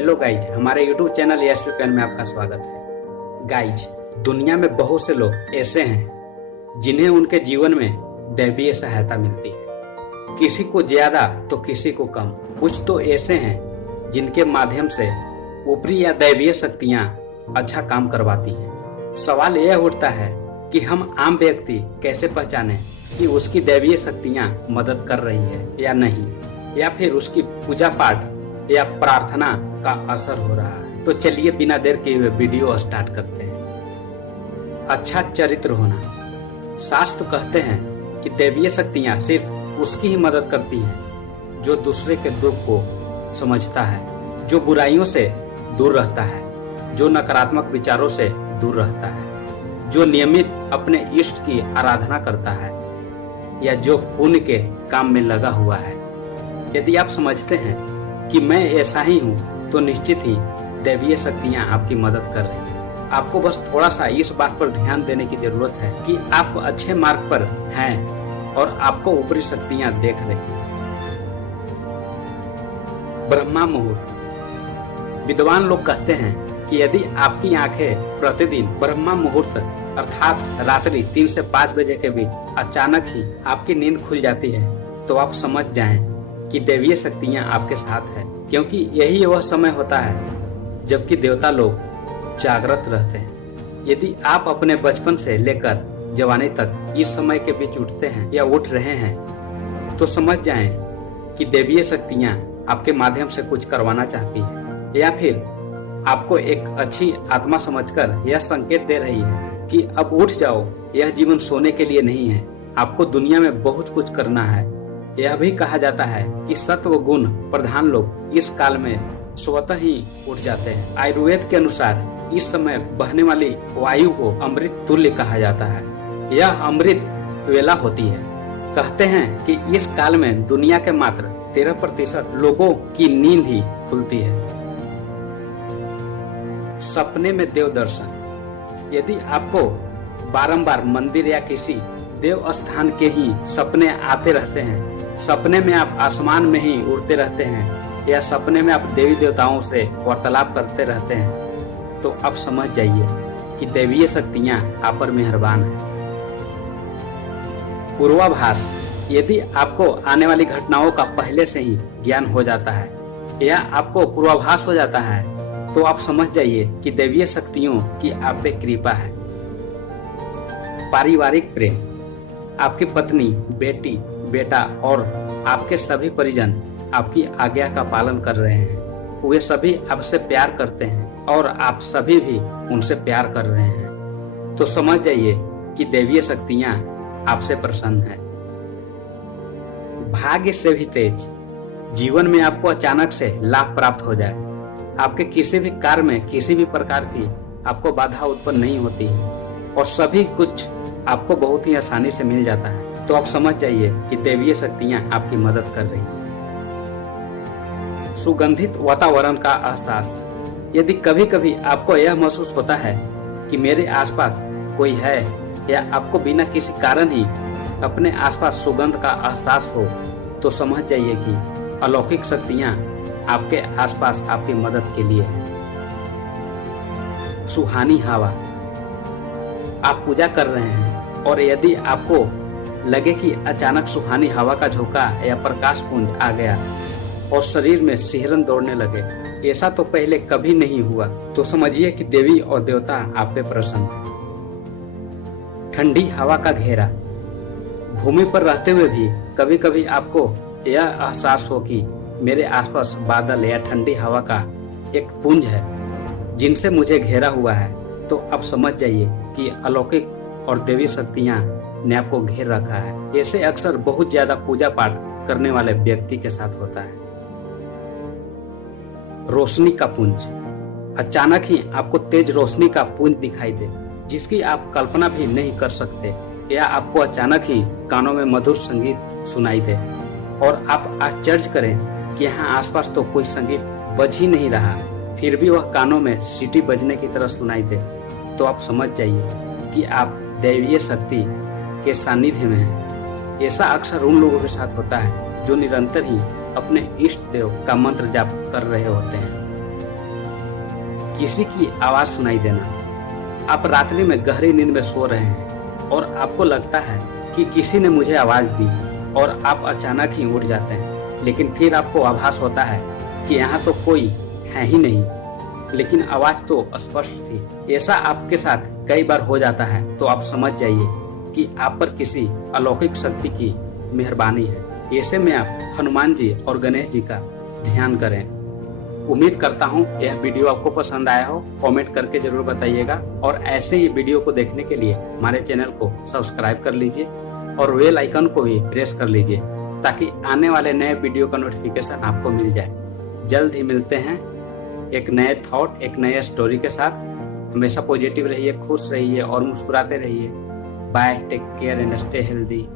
Hello guys, हमारे YouTube channel yes can में आपका स्वागत है। गाइज, दुनिया में बहुत से लोग ऐसे हैं जिन्हें उनके जीवन में दैवीय सहायता मिलती है, किसी को ज्यादा तो किसी को कम। कुछ तो ऐसे हैं जिनके माध्यम से ऊपरी या दैवीय शक्तियां अच्छा काम करवाती हैं। सवाल यह उठता है कि हम आम व्यक्ति कैसे पहचाने कि उसकी दैवीय शक्तियां मदद कर रही है या नहीं, या फिर उसकी पूजा पाठ या प्रार्थना का असर हो रहा है। तो चलिए बिना देर के हुए वीडियो स्टार्ट करते हैं। अच्छा चरित्र होना। शास्त्र कहते हैं कि दैवीय शक्तियां सिर्फ उसकी ही मदद करती हैं जो दूसरे के दुख को समझता है, जो बुराइयों से दूर रहता है, जो नकारात्मक विचारों से दूर रहता है, जो नियमित अपने इष्ट की आराधना करता है, या जो पुण्य के काम में लगा हुआ है। यदि आप समझते हैं कि मैं ऐसा ही हूँ, तो निश्चित ही दैवीय शक्तियाँ आपकी मदद कर रही हैं। आपको बस थोड़ा सा इस बात पर ध्यान देने की जरूरत है कि आप अच्छे मार्ग पर हैं और आपको ऊपरी शक्तियाँ देख रही हैं। ब्रह्मा मुहूर्त। विद्वान लोग कहते हैं कि यदि आपकी आंखें प्रतिदिन ब्रह्मा मुहूर्त अर्थात रात्रि 3 से 5 बजे के बीच अचानक ही आपकी नींद खुल जाती है, तो आप समझ जाएं कि दैवीय शक्तियां आपके साथ है, क्योंकि यही वह समय होता है जबकि देवता लोग जागृत रहते हैं। यदि आप अपने बचपन से लेकर जवानी तक इस समय के बीच उठते हैं या उठ रहे हैं, तो समझ जाएं कि दैवीय शक्तियां आपके माध्यम से कुछ करवाना चाहती है, या फिर आपको एक अच्छी आत्मा समझकर यह संकेत दे रही है कि अब उठ जाओ, यह जीवन सोने के लिए नहीं है, आपको दुनिया में बहुत कुछ करना है। यह भी कहा जाता है कि सत्व गुण प्रधान लोग इस काल में स्वतः ही उठ जाते हैं। आयुर्वेद के अनुसार इस समय बहने वाली वायु को अमृत तुल्य कहा जाता है। यह अमृत वेला होती है। कहते हैं कि इस काल में दुनिया के मात्र 13% लोगों की नींद ही खुलती है। सपने में देव दर्शन। यदि आपको बारंबार मंदिर या किसी देव स्थान के ही सपने आते रहते हैं, सपने में आप आसमान में ही उड़ते रहते हैं, या सपने में आप देवी देवताओं से वार्तालाप करते रहते हैं, तो आप समझ जाइए कि दैवीय शक्तियां आप पर मेहरबान हैं। पूर्वाभास। यदि आपको आने वाली घटनाओं का पहले से ही ज्ञान हो जाता है या आपको पूर्वाभास हो जाता है, तो आप समझ जाइए कि दैवीय शक्तियों की आप पे कृपा है। पारिवारिक प्रेम। आपकी पत्नी, बेटी, बेटा और आपके सभी परिजन आपकी आज्ञा का पालन कर रहे हैं। वे सभी आपसे प्यार करते हैं और आप सभी भी उनसे प्यार कर रहे हैं, तो समझ जाइए कि दैवीय शक्तियां आपसे प्रसन्न हैं। भाग्य से भी तेज। जीवन में आपको अचानक से लाभ प्राप्त हो जाए, आपके किसी भी कार्य में किसी भी प्रकार की आपको बाधा उत्पन्न नहीं होती है और सभी कुछ आपको बहुत ही आसानी से मिल जाता है, तो आप समझ जाइए कि दैवीय शक्तियां आपकी मदद कर रही हैं। सुगंधित वातावरण का एहसास। यदि कभी कभी आपको यह महसूस होता है कि मेरे आसपास कोई है, या आपको बिना किसी कारण ही अपने आसपास सुगंध का एहसास हो, तो समझ जाइए कि अलौकिक शक्तियां आपके आसपास आपकी मदद के लिए हैं। सुहानी हवा। आप पूजा कर रहे हैं और यदि आपको लगे कि अचानक सुहानी हवा का झोंका या प्रकाश पुंज आ गया और शरीर में सिहरन दौड़ने लगे, ऐसा तो पहले कभी नहीं हुआ, तो समझिए कि देवी और देवता आप पे प्रसन्न हैं। ठंडी हवा का घेरा। भूमि पर रहते हुए भी कभी कभी आपको यह एहसास हो कि मेरे आसपास बादल या ठंडी हवा का एक पुंज है जिनसे मुझे घेरा हुआ है, तो अब समझ जाइए कि अलौकिक और देवी शक्तियां ने आपको घेर रखा है। ऐसे अक्सर बहुत ज्यादा पूजा पाठ करने वाले व्यक्ति के साथ होता है। रोशनी का पुंज। अचानक ही आपको तेज रोशनी का पुंज दिखाई दे जिसकी आप कल्पना भी नहीं कर सकते, या आपको अचानक ही कानों में मधुर संगीत सुनाई दे और आप आश्चर्य करें कि यहाँ आसपास तो कोई संगीत बज ही नहीं रहा, फिर भी वह कानों में सीटी बजने की तरह सुनाई दे, तो आप समझ जाइए कि आप दैवीय शक्ति के सानिध्य में हैं। ऐसा अक्सर उन लोगों के साथ होता है जो निरंतर ही अपने इष्ट देव का मंत्र जाप कर रहे होते हैं। किसी की आवाज सुनाई देना। आप रात्रि में गहरी नींद में सो रहे हैं और आपको लगता है कि किसी ने मुझे आवाज दी और आप अचानक ही उठ जाते हैं, लेकिन फिर आपको आभास होता है कि यहाँ तो कोई है ही नहीं, लेकिन आवाज तो स्पष्ट थी। ऐसा आपके साथ कई बार हो जाता है तो आप समझ जाइए कि आप पर किसी अलौकिक शक्ति की मेहरबानी है। ऐसे में आप हनुमान जी और गणेश जी का ध्यान करें। उम्मीद करता हूँ यह वीडियो आपको पसंद आया हो। कमेंट करके जरूर बताइएगा और ऐसे ही वीडियो को देखने के लिए हमारे चैनल को सब्सक्राइब कर लीजिए और बेल आइकन को भी प्रेस कर लीजिए ताकि आने वाले नए वीडियो का नोटिफिकेशन आपको मिल जाए। जल्द ही मिलते हैं एक नए थॉट, एक नए स्टोरी के साथ। हमेशा पॉजिटिव रहिए, खुश रहिए और मुस्कुराते रहिए। Bye, take care and stay healthy.